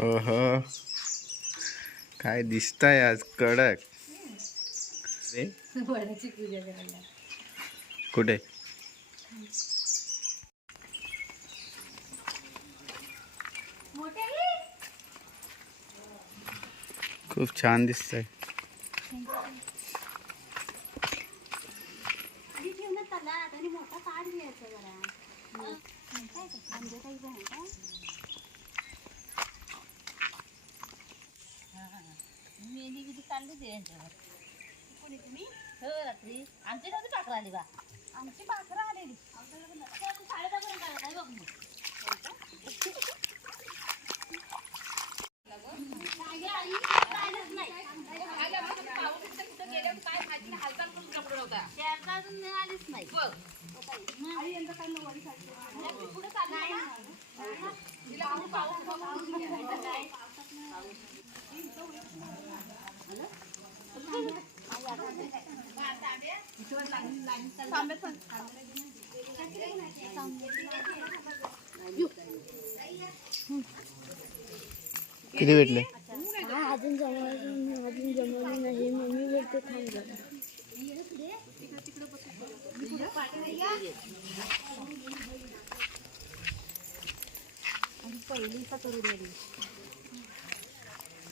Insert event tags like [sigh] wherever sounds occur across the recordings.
ओहो. काय दिसताय आज कडक. कुठे? खूप छान दिसतंय. मोठा ताट घ्यायचा जरा म्हणताय का आंबे काही म्हणताय मेहंदी किती चालली ते यांच्यावर. कोणी तुम्ही? हो रात्री. आमची नव्हती पाखरं आली बा. आमची पाखरं आलेली. आला किती भेटले? अजून जमवलं अजून जमवलं नाही मम्मी बोलते थांब जरा पहिलीचा करू दे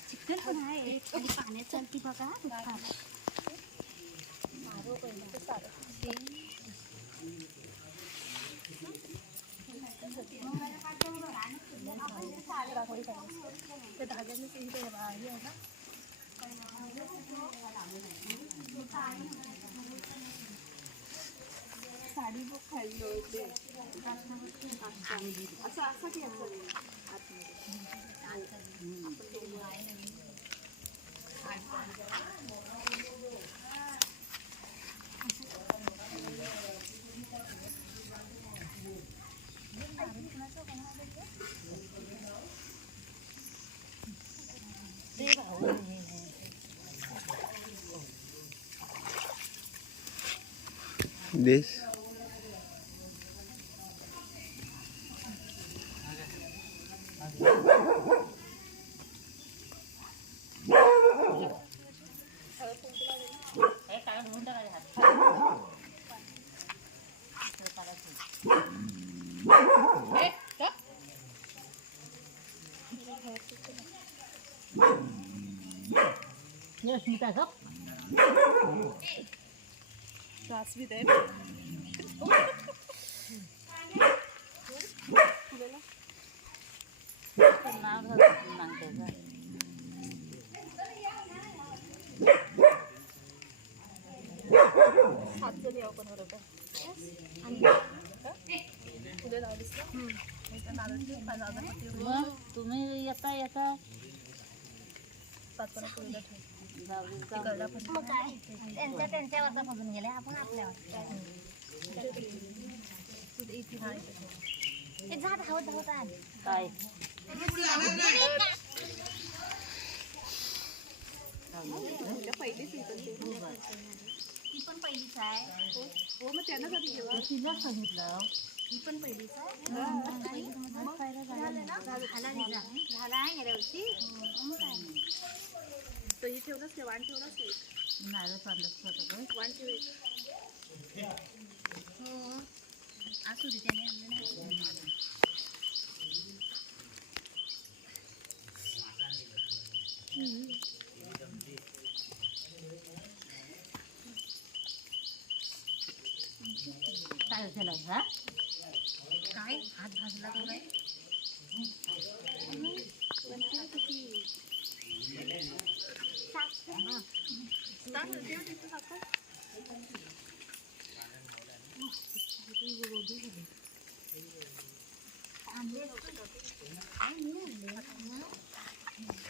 चिकन पण आहे पाण्यात चालती बघा दुपार दिस हे काढून धुवून टाकायचे हात です。Ya, sudah, sok. का मग तुम्ही येता येता दे, दे. मग काय त्यांच्या त्यांच्यावरचा फसून गेले आपण आपल्यावर ते झाड धावत धावत आले काय ती पण पहिलीच आहे तिला सांगितलं ही पण पहिलीच आहे झाला निजा. झाला आहे गेल्या वर्षी मग काय नारळ चांदत होतं हो असू दे त्याने आणलं नाही काय झालं हा काय हात भाजला तो काय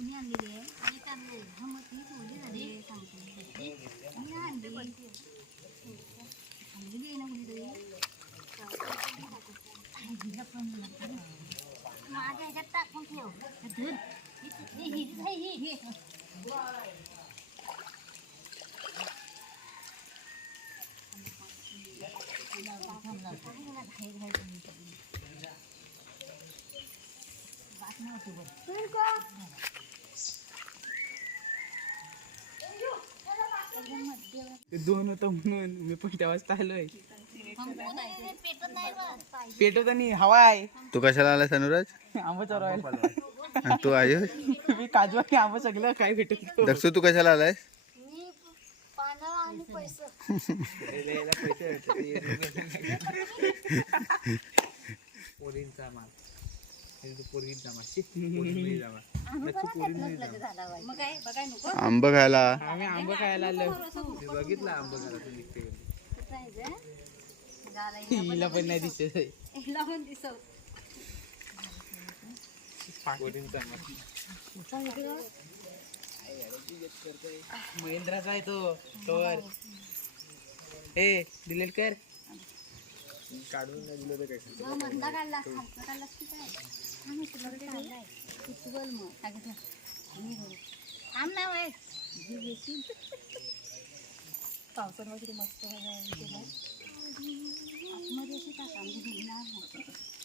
मी आणलेली आहे आणि त्यांना हमत मी ठेवली झाली सांगते मी आणली आणलेली आहे ना कुणीतरी माझ्या ह्याच्यात टाकून ठेव धर. ही- ही- ही- ही- ही- ही. काय मला घाई घाई करून ठेवली. वाटणं ते दोन होतं म्हणून मी पण तेव्हाच आलोय नाही बा. पेटवत आणि हवा आहे. तू कशाला आलास अनुराज? आंबा चोरायला तू आयुष मी काजू आणि आंबा सगळं काय भेटत दक्षू तू कशाला आणि [laughs] पैसे आंबा खायला. आम्ही आंबा खायला? हिला पण नाही दिसत. महेंद्राचा आहे तो. कवर. ए डिलीट कर. मग मधला काढला खालचा काढला की काय हा मी तुला ते काढलाय उचल मग सांगितलं मी बघू. थांब ना वय पावसानं वगैरे मस्त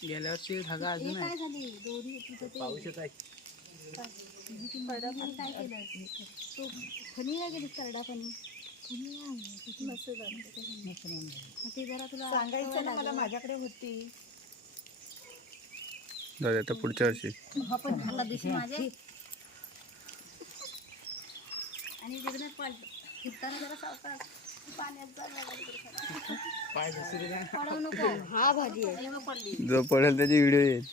गेल्या वर्षी धागा हे अजून आहे. काय झाली? दोरी तुझं आहे. काय केलं? तो खनी काय केली करडा पण मस्त झालं. ते जरा तुला सांगायचं ना मला माझ्याकडे होती. जाऊ आता पुढच्या वर्षी. हा भाजी जो पडेल त्याची व्हिडिओ येईल.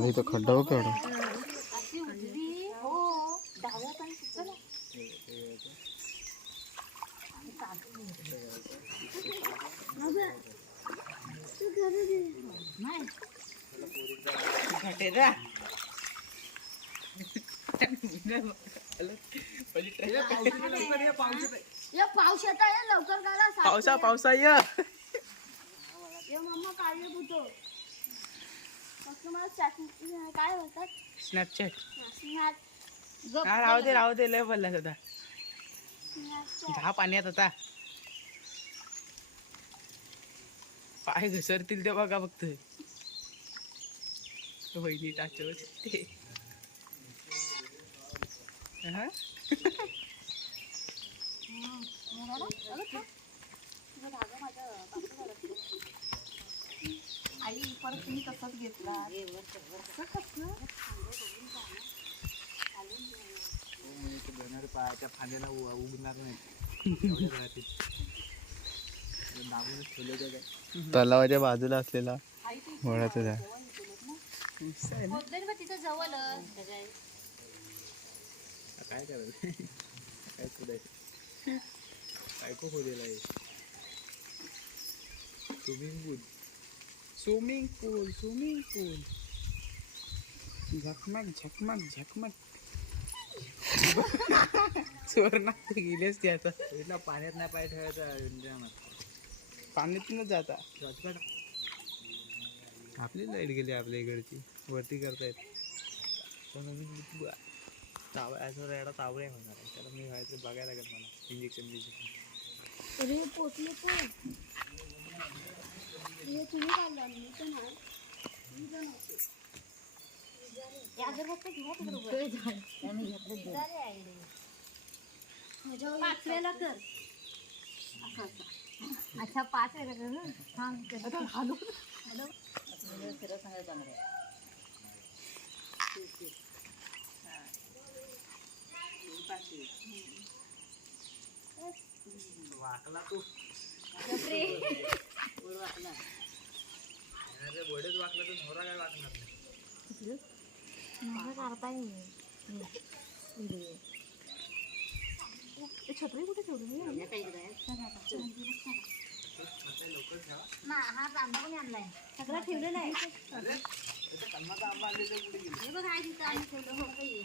हे तो खड्डा हो आहे लवकर पावसा पावसा ये. मम्मा मला चॅटिंग काय बोलतात स्नॅपचॅट स्नॅप राहू दे राहू दे लय आता स्नॅपचॅट दहा पाण्यात आता. पाय घसरतील ते बघा फक्त. बहिणी टाचवत ते आई परत तुम्ही तसंच घेतला पायाच्या फांद्याला उगणार नाही. तलावाच्या बाजूला असलेला झाड. जवळच. काय करायचं? काय बायको खोलेला आहे. Swimming pool swimming pool swimming pool झकमक झकमक झकमक. सुवर्ण गेलेच ते आता. पाण्यात नाही पाय ठेवायचा पाण्यातूनच जाता. आपली लाइट गेली आपल्या इकडची. वरती करतायत. तावळ्याचा तावळे होणार आहे त्याला मी व्हायचं बघायला लागेल मला. इंजेक्शन बिजेक्शन तरी पोचले पण. हे तुम्ही काढला मी तर पाचव्याला कर असं असं अच्छा पाच वेळा कर ना थांब हॅलो हॅलो वाकला तू बापरे. वाकला तर नवरा काय वाकणार नाही. छत्री कुठे ठेवली मी? हा कांदा आणलाय सगळं ठेवलेला आहे हे तिथं आम्ही ठेवलं हो, काही.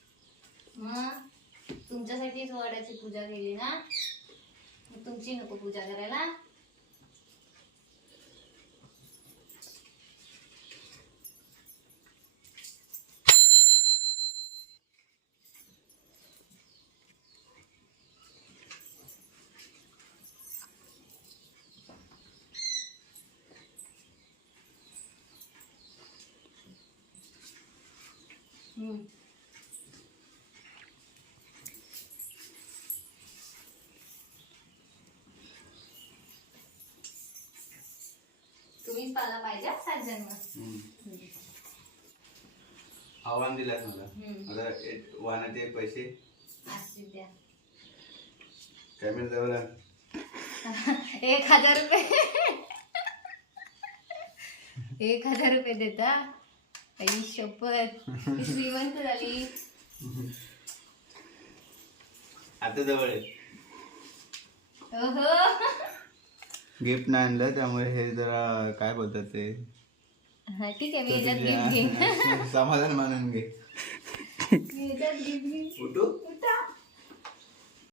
मग तुमच्यासाठीच वडाची पूजा केली ना तुमची नको पूजा करायला हम्म. तुम्हीच पाला पाहिजे सात जन्म आव्हान दिलास मला. हम्म. आता ए- वाहनाचे पैसे? आशीष द्या. कॅमेरा जवळ आण. एक हजार रुपये. [laughs] एक हजार रुपये देता आई शपथ. श्रीमंत झाली. आता जवळ आहे. ओहो. [laughs] गिफ्ट नाही आणलं त्यामुळे हे जरा काय बोलतात ते? हा, ठीक आहे मी याच्यात गिफ्ट घेईन. [laughs] समाधान मानून घे. [laughs] मी याच्यात गिफ्ट घेईन. उठा.